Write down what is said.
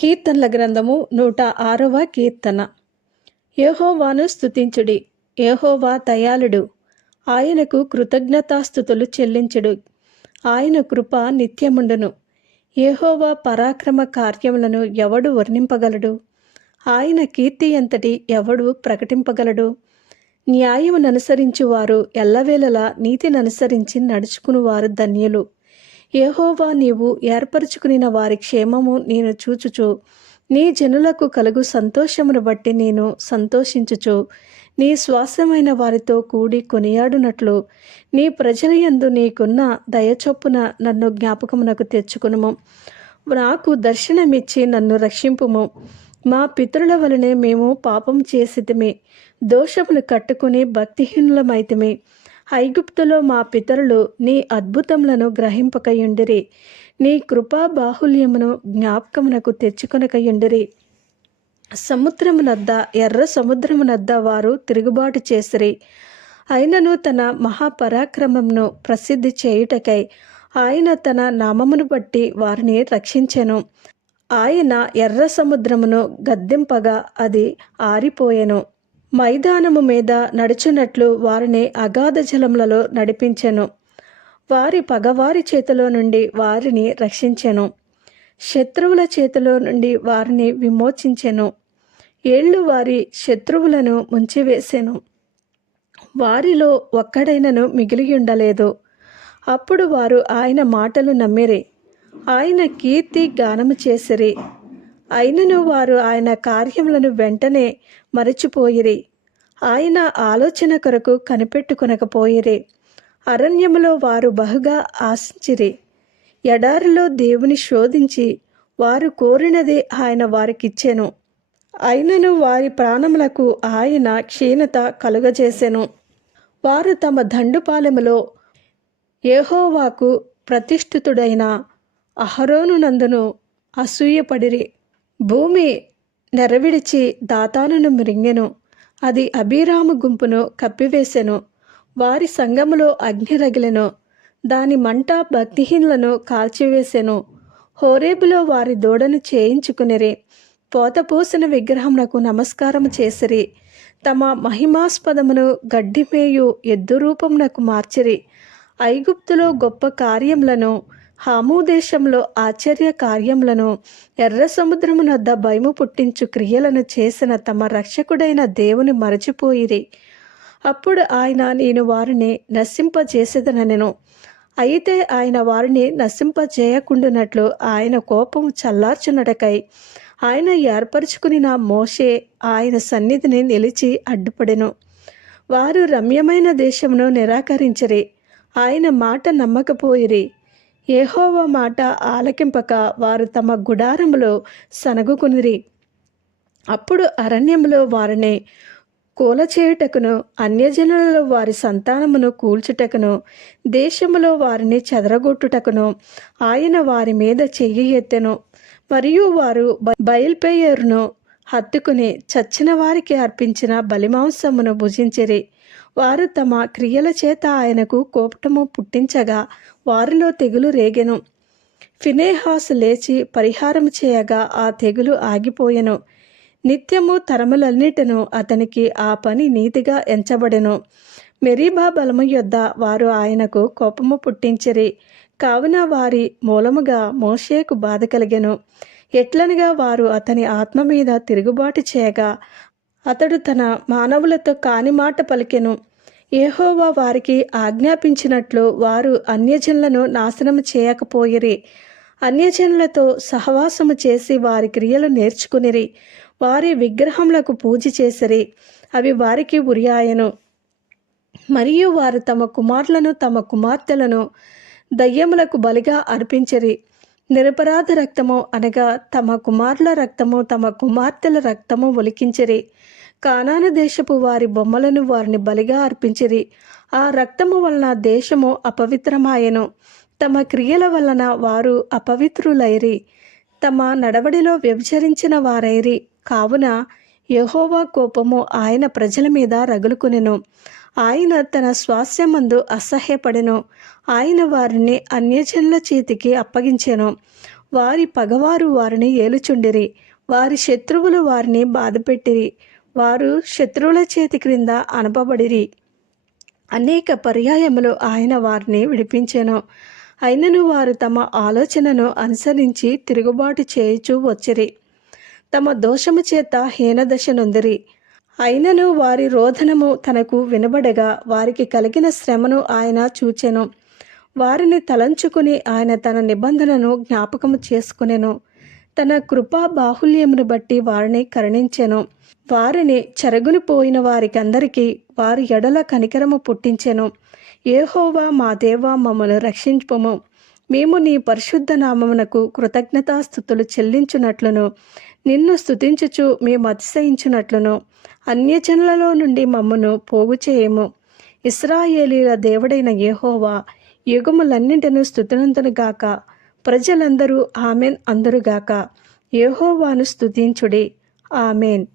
కీర్తనల గ్రంథము నూట ఆరవ కీర్తన. యహోవాను స్థుతించుడి యెహోవా దయాళుడు. ఆయనకు కృతజ్ఞతాస్థుతులు చెల్లించుడు. ఆయన కృప నిత్యముండును. యెహోవా పరాక్రమ కార్యములను ఎవడు వర్ణింపగలడు? ఆయన కీర్తి ఎంతటి ఎవడు ప్రకటింపగలడు? న్యాయముననుసరించు వారు ఎల్లవేళలా నీతిననుసరించి నడుచుకునివారు ధన్యులు. ఏహోవా నీవు ఏర్పరచుకునిన వారి క్షేమము నేను చూచుచు. నీ జనులకు కలుగు సంతోషమును బట్టి నేను సంతోషించుచు. నీ శ్వాసమైన వారితో కూడి కొనియాడునట్లు. నీ ప్రజల యందు నీకున్న దయచొప్పున నన్ను జ్ఞాపకమునకు తెచ్చుకునుము. నాకు దర్శనమిచ్చి నన్ను రక్షింపుము. మా పితరుల వలనే మేము పాపం చేసితిమి. దోషములు కట్టుకుని భక్తిహీనులమైతిమి. ఐగుప్తులో మా పితరులు నీ అద్భుతములను గ్రహింపకయుండిరి. నీ కృపా బాహుల్యమును జ్ఞాపకమునకు తెచ్చుకొనకయుండిరి. సముద్రమునద్ద ఎర్ర సముద్రమునద్ద వారు తిరుగుబాటు చేసిరి. అయినను తన మహాపరాక్రమమును ప్రసిద్ధి చేయుటకై ఆయన తన నామమును బట్టి వారిని రక్షించెను. ఆయన ఎర్ర సముద్రమును గద్దెంపగా అది ఆరిపోయెను. మైదానము మీద నడుచున్నట్లు వారిని అగాధ జలములలో నడిపించెను. వారి పగవారి చేతిలో నుండి వారిని రక్షించెను. శత్రువుల చేతిలో నుండి వారిని విమోచించెను. ఏళ్ళు వారి శత్రువులను ముంచివేసెను. వారిలో ఒక్కడైనను మిగిలి ఉండలేదు అప్పుడు వారు ఆయన మాటలు నమ్మిరి. ఆయన కీర్తి గానము చేసిరి. అయినను వారు ఆయన కార్యములను వెంటనే మరచిపోయిరి. ఆయన ఆలోచన కొరకు కనిపెట్టుకొనకపోయిరి. అరణ్యములో వారు బహుగా ఆశించిరి. ఎడారిలో దేవుని శోధించి వారు కోరినది ఆయన వారికిచ్చెను. అయినను వారి ప్రాణములకు ఆయన క్షీణత కలుగజేసెను. వారు తమ దండుపాలెములో ఏహోవాకు ప్రతిష్ఠితుడైన అహరోను నందును అసూయపడిరి. భూమి నెరవిడిచి దాతానును మృంగెను. అది అభిరామ గుంపును కప్పివేసెను. వారి సంగములో అగ్ని రగిలెను. దాని మంట భక్తిహీనులను కాల్చివేసెను. హోరేబులో వారి దూడను చేయించుకునిరి. పోతపోసిన విగ్రహమునకు నమస్కారం చేసిరి. తమ మహిమాస్పదమును గడ్డిమేయు ఎద్దు రూపమునకు మార్చిరి. ఐగుప్తులో గొప్ప కార్యములను హాము దేశంలో ఆశ్చర్య కార్యములను ఎర్ర సముద్రమునద్ద భయము పుట్టించు క్రియలను చేసిన తమ రక్షకుడైన దేవుని మరచిపోయిరి. అప్పుడు ఆయన నేను వారిని నశింపజేసేదనెను. అయితే ఆయన వారిని నశింపజేయకుండునట్లు ఆయన కోపం చల్లార్చునటకై ఆయన ఏర్పరచుకుని నా మోషే ఆయన సన్నిధిని నిలిచి అడ్డుపడెను. వారు రమ్యమైన దేశమును నిరాకరించరి. ఆయన మాట నమ్మకపోయిరి. ఏహోవ మాట ఆలకింపక వారు తమ గుడారములో సనగుకునిరి అప్పుడు అరణ్యములో వారిని కూలచేయుటకును అన్యజనులలో వారి సంతానమును కూల్చుటకును దేశములో వారిని చెదరగొట్టుటకును ఆయన వారి మీద చెయ్యి ఎత్తెను. మరియు వారు బయల్పేయరును హత్తుకుని చచ్చిన వారికి అర్పించిన బలిమాంసమును భుజించిరి. వారు తమ క్రియల చేత ఆయనకు కోపటము పుట్టించగా వారిలో తెగులు రేగెను. ఫినేహాస్ లేచి పరిహారం చేయగా ఆ తెగులు ఆగిపోయెను. నిత్యము తరములన్నిటిను అతనికి ఆ పని నీతిగా ఎంచబడెను. మెరీబా బలము యొద్ద వారు ఆయనకు కోపము పుట్టించిరి. కావున వారి మూలముగా మోషేకు బాధ కలిగెను. ఎట్లనగా వారు అతని ఆత్మ మీద తిరుగుబాటు చేయగా అతడు తన మానవులతో కాని మాట పలికెను. ఏహోవా వారికి ఆజ్ఞాపించినట్లు వారు అన్యజనులను నాశనం చేయకపోయిరి. అన్యజనులతో సహవాసము చేసి వారి క్రియలు నేర్చుకునిరి. వారి విగ్రహములకు పూజ చేసిరి. అవి వారికి ఉరియాయను. మరియు వారు తమ కుమారులను తమ కుమార్తెలను దయ్యములకు బలిగా అర్పించరి. నిరపరాధ రక్తము అనగా తమ కుమారుల రక్తము తమ కుమార్తెల రక్తము ఒలికించరి. కానాన దేశపు వారి బొమ్మలను వారిని బలిగా అర్పించిరి. ఆ రక్తము వలన దేశము అపవిత్రమాయెను. తమ క్రియల వలన వారు అపవిత్రులైరి. తమ నడవడిలో వ్యభిచరించిన వారైరి. కావున యహోవా కోపము ఆయన ప్రజల మీద రగులుకునెను. ఆయన తన స్వాస్యమందు అసహ్యపడెను. ఆయన వారిని అన్యజనుల చేతికి అప్పగించెను. వారి పగవారు వారిని ఏలుచుండిరి. వారి శత్రువులు వారిని బాధపెట్టిరి. వారు శత్రువుల చేతి క్రింద అనపబడిరి అనేక పర్యాయములు ఆయన వారిని విడిపించెను. అయినను వారు తమ ఆలోచనను అనుసరించి తిరుగుబాటు చేయుచూ వచ్చిరి. తమ దోషము చేత హీనదశ నొందిరి. అయినను వారి రోధనము తనకు వినబడగా వారికి కలిగిన శ్రమను ఆయన చూచెను. వారిని తలంచుకుని ఆయన తన నిబంధనను జ్ఞాపకము చేసుకునెను. తన కృపా బాహుల్యమును బట్టి వారిని కరుణించెను. వారిని చెరగుని పోయిన వారికందరికీ వారి ఎడల కనికరము పుట్టించెను. ఏహోవా మా దేవా మమ్మను రక్షించుము. మేము నీ పరిశుద్ధ నామమునకు కృతజ్ఞతాస్థుతులు చెల్లించునట్లును. నిన్ను స్థుతించుచు మేము అతిశయించునట్లును. అన్యజనులలో నుండి మమ్మను పోగు చేయము. ఇస్రాయేలీల దేవుడైన యెహోవా యుగములన్నింటిను స్థుతినందునుగాక ప్రజలందరూ ఆమెన్ అందరుగాక. యహోవాను స్తుతించుడి. ఆమెన్.